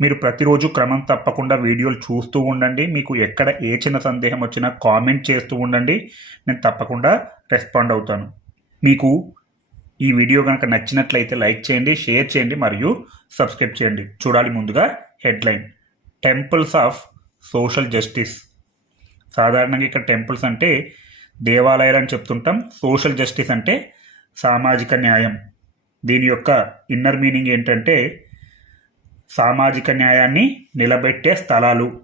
మీరు ప్రతిరోజు క్రమం తప్పకుండా వీడియోలు చూస్తూ ఉండండి. మీకు ఎక్కడ ఏ చిన్న సందేహం వచ్చినా కామెంట్ చేస్తూ ఉండండి. నేను తప్పకుండా రెస్పాండ్ అవుతాను. మీకు ఈ వీడియో కనుక నచ్చినట్లయితే లైక్ చేయండి షేర్ చేయండి మరియు సబ్స్క్రైబ్ చేయండి. చూడాలి ముందుగా headline. Temples of social justice. సాధారణంగా ఇక్కడ టెంపుల్స్ అంటే దేవాలయాలు అని చెప్తుంటాం. సోషల్ జస్టిస్ అంటే సామాజిక న్యాయం. దీని యొక్క ఇన్నర్ మీనింగ్ ఏంటంటే సామాజిక న్యాయాన్ని నిలబెట్టే స్థలాలు.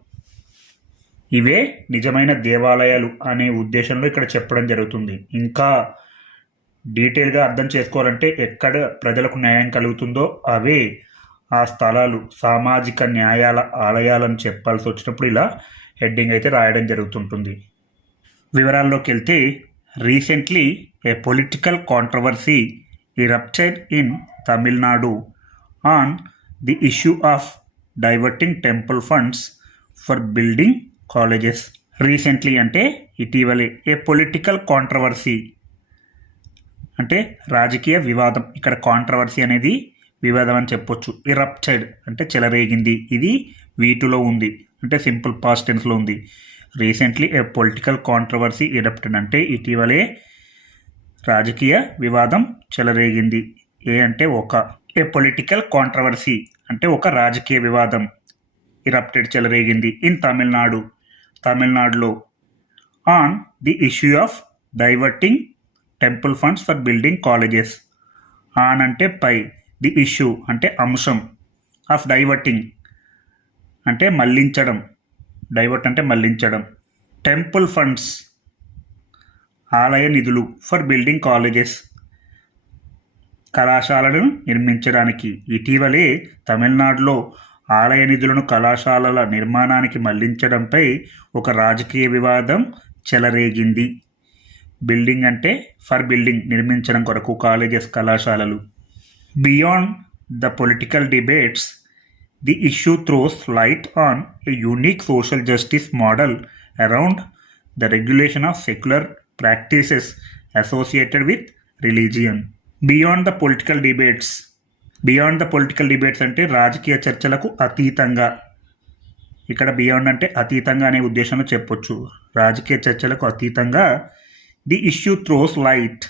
ఇవే నిజమైన దేవాలయాలు అనే ఉద్దేశంలో ఇక్కడ చెప్పడం జరుగుతుంది. ఇంకా డీటెయిల్గా అర్థం చేసుకోవాలంటే ఎక్కడ ప్రజలకు న్యాయం కలుగుతుందో అవే ఆ స్థలాలు. సామాజిక న్యాయాల ఆలయాలని చెప్పాల్సి వచ్చినప్పుడు ఇలా హెడ్డింగ్ అయితే రాయడం జరుగుతుంటుంది. వివరాల్లోకి వెళ్తే recently a political controversy erupted in Tamil Nadu on the issue of diverting temple funds for building colleges recently అంటే ఇటీవలే ఏ పొలిటికల్ కాంట్రవర్సీ అంటే రాజకీయ వివాదం. ఇక్కడ కాంట్రవర్సీ అనేది వివాదం అని చెప్పొచ్చు. ఇరప్టెడ్ అంటే చెలరేగింది. ఇది వీటిలో ఉంది. అంటే సింపుల్ పాస్ట్ టెన్స్లో ఉంది. Recently a political controversy erupted అంటే ఇటీవలే రాజకీయ వివాదం చెలరేగింది. ఏ అంటే ఒక. ఏ పొలిటికల్ కాంట్రవర్సీ అంటే ఒక రాజకీయ వివాదం ఇరప్టెడ్ చెలరేగింది ఇన్ తమిళనాడు తమిళనాడులో on the issue of diverting temple funds for building colleges on అంటే పై ది ఇష్యూ అంటే అంశం ఆఫ్ డైవర్టింగ్ అంటే మళ్ళించడం. డైవర్ట్ అంటే మళ్ళించడం. టెంపుల్ ఫండ్స్ ఆలయ నిధులు ఫర్ బిల్డింగ్ కాలేజెస్ కళాశాలను నిర్మించడానికి. ఇటీవలే తమిళనాడులో ఆలయ నిధులను కళాశాలల నిర్మాణానికి మళ్ళించడంపై ఒక రాజకీయ వివాదం చెలరేగింది. బిల్డింగ్ అంటే ఫర్ బిల్డింగ్ నిర్మించడం కొరకు కాలేజెస్ కళాశాలలు. Beyond the political debates the issue throws light on a unique social justice model around the regulation of secular practices associated with religion. Beyond the political debates beyond the political debates అంటే రాజకీయ చర్చలకు అతీతంగా. ఇక్కడ beyond అంటే అతీతంగా అనే ఉద్దేశంలో చెప్పొచ్చు. రాజకీయ చర్చలకు అతీతంగా. The issue throws light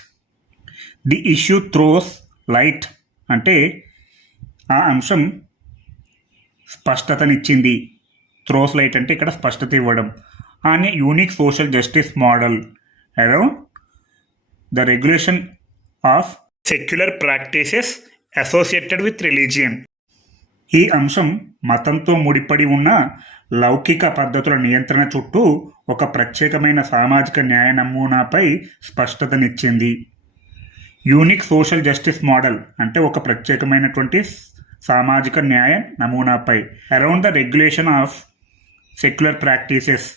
the issue throws light అంటే ఆ అంశం స్పష్టతనిచ్చింది. త్రోస్ లైట్ అంటే ఇక్కడ స్పష్టత ఇవ్వడం. అనే unique social justice model around the regulation of secular practices associated with religion ఈ అంశం మతంతో ముడిపడి ఉన్న లౌకిక పద్ధతుల నియంత్రణ చుట్టూ ఒక ప్రత్యేకమైన సామాజిక న్యాయ నమూనాపై స్పష్టతనిచ్చింది. యూనిక్ సోషల్ జస్టిస్ మోడల్ అంటే ఒక ప్రత్యేకమైనటువంటి సామాజిక న్యాయ నమూనాపై. Around the regulation of secular practices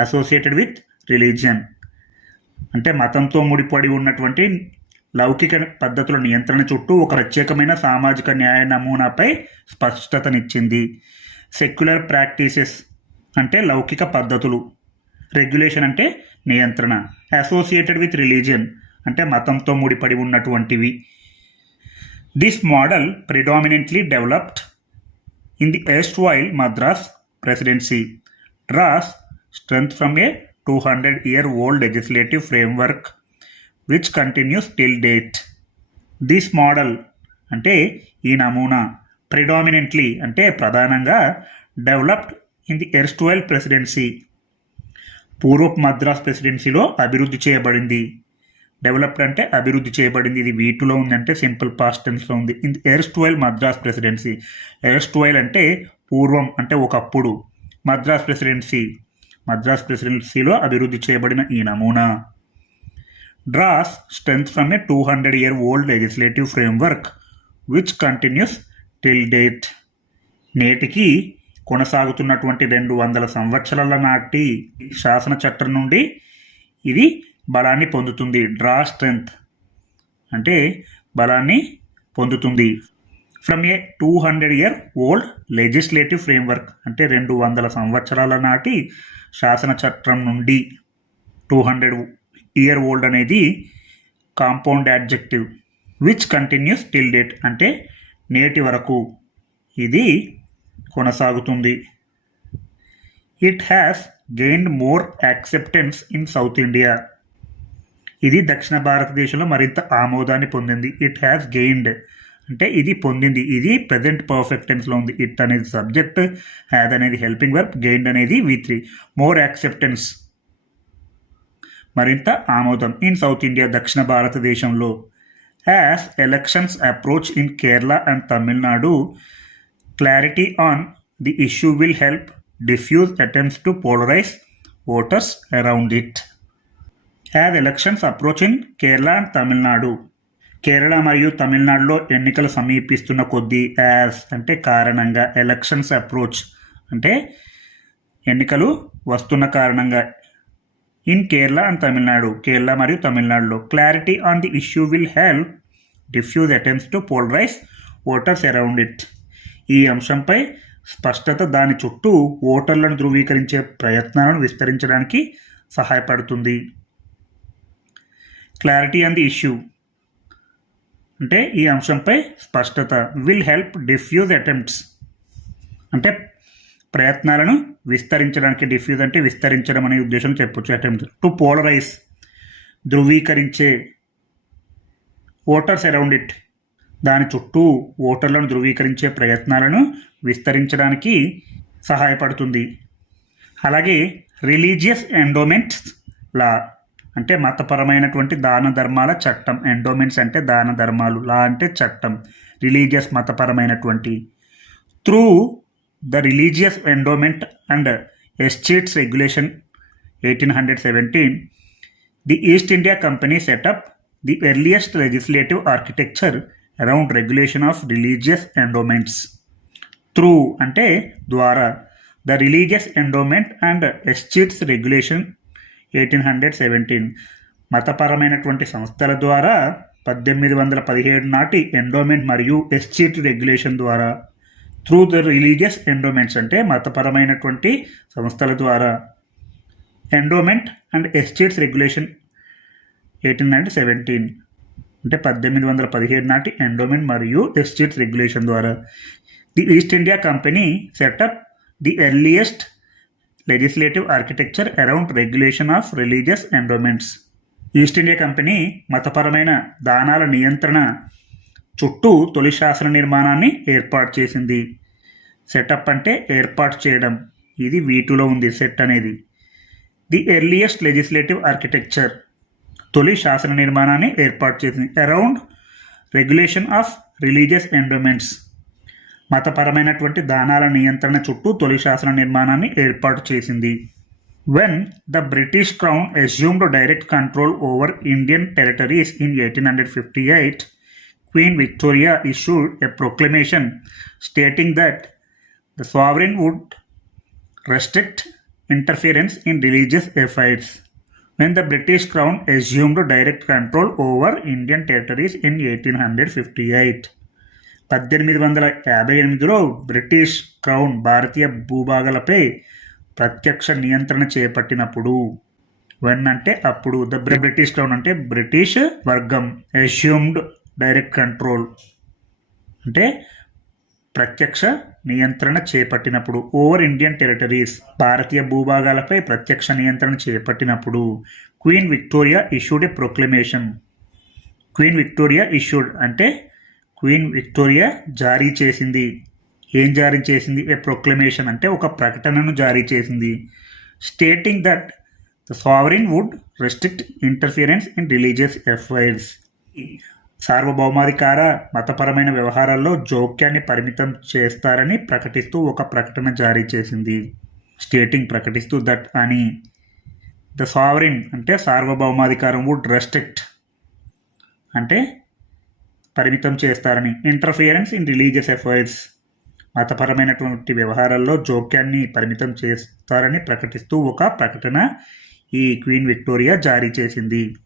associated with religion అంటే మతంతో ముడిపడి ఉన్నటువంటి లౌకిక పద్ధతుల నియంత్రణ చుట్టూ ఒక ప్రత్యేకమైన సామాజిక న్యాయ నమూనాపై స్పష్టతనిచ్చింది. సెక్యులర్ ప్రాక్టీసెస్ అంటే లౌకిక పద్ధతులు. రెగ్యులేషన్ అంటే నియంత్రణ. అసోసియేటెడ్ విత్ రిలీజియన్ అంటే మతంతో ముడిపడి ఉన్నటువంటివి. This model predominantly developed in the erstwhile Madras presidency draws strength from a two hundred year old legislative framework which continues till date this model అంటే ఈ నమూనా ప్రిడామినెంట్లీ అంటే ప్రధానంగా developed in the erstwhile presidency పూర్వపు మద్రాస్ ప్రెసిడెన్సీలో అభివృద్ధి చేయబడింది. Developed అంటే అభివృద్ధి చేయబడింది. ఇది వీటిలో ఉందంటే సింపుల్ పాస్ట్ టెన్స్లో ఉంది. In erstwhile Madras presidency erstwhile అంటే పూర్వం అంటే ఒకప్పుడు మద్రాస్ ప్రెసిడెన్సీ మద్రాస్ ప్రెసిడెన్సీలో అభివృద్ధి చేయబడిన ఈ నమూనా. Draws strength from a two hundred year old legislative framework which continues date. Date నేటికి కొనసాగుతున్నటువంటి రెండు వందల సంవత్సరాల నాటి శాసన చట్టం నుండి ఇది బలాన్ని పొందుతుంది డ్రా స్ట్రెంగ్త్ అంటే బలాన్ని పొందుతుంది from a two hundred year old legislative framework అంటే రెండు వందల సంవత్సరాల నాటి శాసన చట్టం నుండి టూ హండ్రెడ్ ఇయర్ ఓల్డ్ అనేది compound adjective which continues till date అంటే నేటి వరకు. ఇది కొనసాగుతుంది. It has gained more acceptance in south India ఇది దక్షిణ భారతదేశంలో మరింత ఆమోదాన్ని పొందింది. ఇట్ హ్యాస్ గెయిన్డ్ అంటే ఇది పొందింది. ఇది ప్రజెంట్ పర్ఫెక్ట్ టెన్స్లో ఉంది. ఇట్ అనేది సబ్జెక్ట్ హ్యాద్ అనేది హెల్పింగ్ వర్క్ గెయిన్డ్ అనేది వి త్రీ మోర్ యాక్సెప్టెన్స్ మరింత ఆమోదం. ఇన్ సౌత్ ఇండియా దక్షిణ భారతదేశంలో as elections approach in Kerala and Tamil Nadu clarity on the issue will help diffuse attempts to polarise voters around it. As elections approach in Kerala and Tamil Nadu. Kerala మరియు తమిళనాడులో ఎన్నికలు సమీపిస్తున్న కొద్దీ as అంటే కారణంగా elections approach అంటే ఎన్నికలు వస్తున్న కారణంగా ఇన్ కేరళ అండ్ తమిళనాడు కేరళ మరియు తమిళనాడులో clarity on the issue will help diffuse attempts to polarise voters around it ఈ అంశంపై స్పష్టత దాని చుట్టూ ఓటర్లను ధృవీకరించే ప్రయత్నాలను విస్తరించడానికి సహాయపడుతుంది. క్లారిటీ ఆన్ ది ఇష్యూ అంటే ఈ అంశంపై స్పష్టత విల్ హెల్ప్ డిఫ్యూజ్ అటెంప్ట్స్ అంటే ప్రయత్నాలను విస్తరించడానికి డిఫ్యూజ్ అంటే విస్తరించడం అనే ఉద్దేశం చెప్పొచ్చు అటెంప్ట్ టు పోలరైజ్ ధృవీకరించే ఓటర్స్ అరౌండ్ ఇట్ దాని చుట్టూ ఓటర్లను ధృవీకరించే ప్రయత్నాలను విస్తరించడానికి సహాయపడుతుంది. అలాగే రిలీజియస్ ఎండోమెంట్స్ లా అంటే మతపరమైనటువంటి దాన ధర్మాల చట్టం. ఎండోమెంట్స్ అంటే దాన ధర్మాలు లా అంటే చట్టం. Religious మతపరమైనటువంటి. Through the religious endowment and estates regulation eighteen hundred seventeen. The East India company set up the earliest legislative architecture around regulation of religious endowments. Through అంటే ద్వారా. The religious endowment and estates regulation eighteen hundred seventeen. మతపరమైనటువంటి సంస్థల ద్వారా పద్దెనిమిది వందల పదిహేడు నాటి endowment మరియు escheat regulation ద్వారా. త్రూ ద రిలీజియస్ ఎండోమెంట్స్ అంటే మతపరమైనటువంటి సంస్థల ద్వారా. Endowment and estates regulation eighteen and seventeen అంటే పద్దెనిమిది వందల పదిహేడు నాటి ఎండోమెంట్ మరియు ఎస్టేట్స్ రెగ్యులేషన్ ద్వారా. The East India company set up the earliest legislative architecture around regulation of religious endowments East India company మతపరమైన దానాల నియంత్రణ చుట్టూ తొలి శాసన నిర్మాణాన్ని ఏర్పాటు చేసింది. సెటప్ అంటే ఏర్పాటు చేయడం. ఇది వీటిలో ఉంది సెట్ అనేది. The earliest legislative architecture. తొలి శాసన నిర్మాణాన్ని ఏర్పాటు చేసింది. Around regulation of religious endowments. మతపరమైనటువంటి దానాల నియంత్రణ చుట్టూ తొలి శాసన నిర్మాణాన్ని ఏర్పాటు చేసింది. When the British crown assumed direct control over Indian territories in eighteen hundred fifty eight Queen Victoria issued a proclamation stating that the sovereign would restrict interference in religious affairs. When the British Crown assumed direct control over Indian territories in 1858. పద్దెనిమిది వందల యాభై ఎనిమిదిలో British crown భారతీయ భూభాగాలపై ప్రత్యక్ష నియంత్రణ చేపట్టినప్పుడు when అంటే అప్పుడు the British crown అంటే బ్రిటిష్ వర్గం అస్యూమ్డ్ డైరెక్ట్ కంట్రోల్. అంటే ప్రత్యక్ష నియంత్రణ చేపట్టినప్పుడు ఓవర్ ఇండియన్ టెరిటరీస్ భారతీయ భూభాగాలపై ప్రత్యక్ష నియంత్రణ చేపట్టినప్పుడు Queen Victoria issued a proclamation. Queen Victoria issued అంటే క్వీన్ విక్టోరియా జారీ చేసింది. ఏం జారీ చేసింది? ఏ ప్రొక్లమేషన్ అంటే ఒక ప్రకటనను జారీ చేసింది. Stating that the sovereign would restrict interference in religious affairs సార్వభౌమాధికార మతపరమైన వ్యవహారాల్లో జోక్యాన్ని పరిమితం చేస్తారని ప్రకటిస్తూ ఒక ప్రకటన జారీ చేసింది. స్టేటింగ్ ప్రకటిస్తూ దట్ అని. ద సావరిన్ అంటే సార్వభౌమాధికారం వుడ్ రెస్ట్రిక్ట్ అంటే పరిమితం చేస్తారని. ఇంటర్ఫియరెన్స్ ఇన్ రిలీజియస్ అఫైర్స్ మతపరమైనటువంటి వ్యవహారాల్లో జోక్యాన్ని పరిమితం చేస్తారని ప్రకటిస్తూ ఒక ప్రకటన ఈ క్వీన్ విక్టోరియా జారీ చేసింది.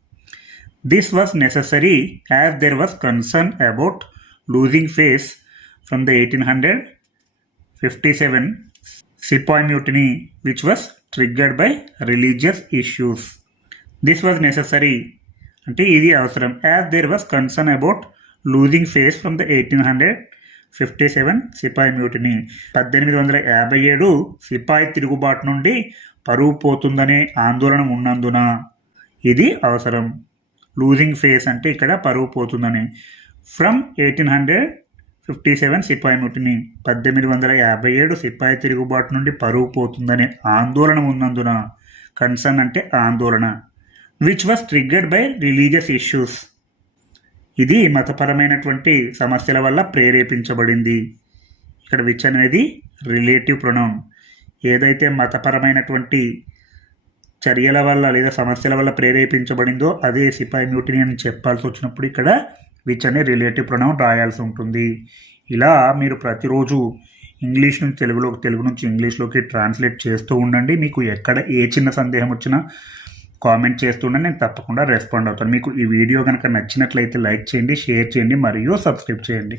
This was necessary as there was concern about losing face from the eighteen hundred fifty seven sepoy mutiny which was triggered by religious issues this was necessary అంటే ఇది అవసరం. As there was concern about losing face from the eighteen hundred fifty seven sepoy mutiny పద్దెనిమిది వందల యాభై ఏడు సిపాయి తిరుగుబాటు నుండి పరువు పోతుందనే ఆందోళన ఉన్నందున ఇది అవసరం. లూజింగ్ ఫేస్ అంటే ఇక్కడ పరువు పోతుందని. From eighteen hundred fifty seven sepoy mutiny పద్దెనిమిది వందల యాభై ఏడు సిపాయి తిరుగుబాటు నుండి పరువు పోతుందనే ఆందోళన ఉన్నందున కన్సర్న్ అంటే ఆందోళన which was triggered by religious issues ఇది మతపరమైనటువంటి సమస్యల వల్ల ప్రేరేపించబడింది. ఇక్కడ విచ్ అనేది రిలేటివ్ ప్రొనౌన్ ఏదైతే మతపరమైనటువంటి చర్యల వల్ల లేదా సమస్యల వల్ల ప్రేరేపించబడిందో అదే సిపాయి మ్యూటినీ అని చెప్పాల్సి వచ్చినప్పుడు ఇక్కడ విచ్ అనే రిలేటివ్ ప్రొనౌన్ రాయాల్సి ఉంటుంది. ఇలా మీరు ప్రతిరోజు ఇంగ్లీష్ నుంచి తెలుగులోకి తెలుగు నుంచి ఇంగ్లీష్లోకి ట్రాన్స్లేట్ చేస్తూ ఉండండి. మీకు ఎక్కడ ఏ చిన్న సందేహం వచ్చినా కామెంట్ చేస్తుండే నేను తప్పకుండా రెస్పాండ్ అవుతాను. మీకు ఈ వీడియో కనుక నచ్చినట్లయితే లైక్ చేయండి షేర్ చేయండి మరియు సబ్స్క్రైబ్ చేయండి.